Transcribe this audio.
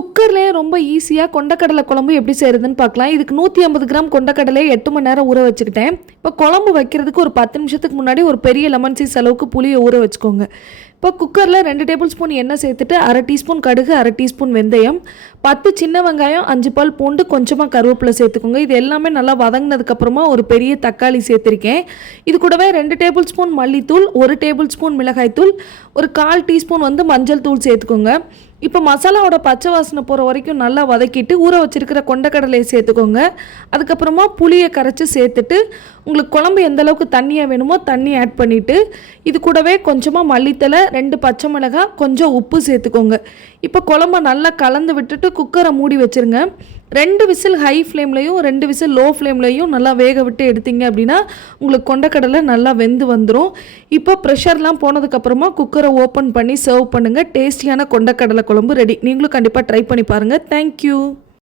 குக்கர்லேயே ரொம்ப ஈஸியாக கொண்டக்கடலை குழம்பு எப்படி செய்கிறதுன்னு பார்க்கலாம். இதுக்கு நூற்றி ஐம்பது கிராம் கொண்டக்கடலையை எட்டு மணி நேரம் ஊற வச்சுக்கிட்டேன். இப்போ குழம்பு வைக்கிறதுக்கு ஒரு பத்து நிமிஷத்துக்கு முன்னாடி ஒரு பெரிய லெமன் சீஸ் அளவுக்கு புளியை ஊற வச்சுக்கோங்க. இப்போ குக்கரில் ரெண்டு டேபிள் ஸ்பூன் எண்ணெய் சேர்த்துட்டு அரை டீஸ்பூன் கடுகு அரை டீஸ்பூன் வெந்தயம் பத்து சின்ன வெங்காயம் அஞ்சு பால் பூண்டு கொஞ்சமாக கருவேப்பிலை சேர்த்துக்கோங்க. இது எல்லாமே நல்லா வதங்கினதுக்கப்புறமா ஒரு பெரிய தக்காளி சேர்த்துருக்கேன். இது கூடவே ரெண்டு டேபிள் ஸ்பூன் மல்லித்தூள் ஒரு டேபிள் ஸ்பூன் மிளகாய்த்தூள் ஒரு கால் டீஸ்பூன் வந்து மஞ்சள் தூள் சேர்த்துக்கோங்க. இப்போ மசாலாவோட பச்சை வாசனை போகிற வரைக்கும் நல்லா வதக்கிட்டு ஊற வச்சுருக்கிற கொண்டக்கடலையை சேர்த்துக்கோங்க. அதுக்கப்புறமா புளியை கரைச்சி சேர்த்துட்டு உங்களுக்கு குழம்பு எந்த அளவுக்கு தண்ணியாக வேணுமோ தண்ணி ஆட் பண்ணிவிட்டு இது கூடவே கொஞ்சமாக மல்லித்தலை ரெண்டு பச்சை மிளகாய் கொஞ்சம் உப்பு சேர்த்துக்கோங்க. இப்போ குழம்ப நல்லா கலந்து விட்டுட்டு குக்கரை மூடி வச்சுருங்க. ரெண்டு விசில் ஹை ஃப்ளேம்லையும் ரெண்டு விசில் லோ ஃப்ளேம்லையும் நல்லா வேக விட்டு எடுத்தீங்க அப்படின்னா உங்களுக்கு கொண்டக்கடலை நல்லா வெந்து வந்துடும் இப்போ ப்ரெஷர்லாம் போனதுக்கப்புறமா குக்கரை ஓப்பன் பண்ணி சர்வ் பண்ணுங்கள் டேஸ்டியான கொண்டக்கடலை குழம்பு ரெடி நீங்களும் கண்டிப்பாக ட்ரை பண்ணி பாருங்கள் தேங்க்யூ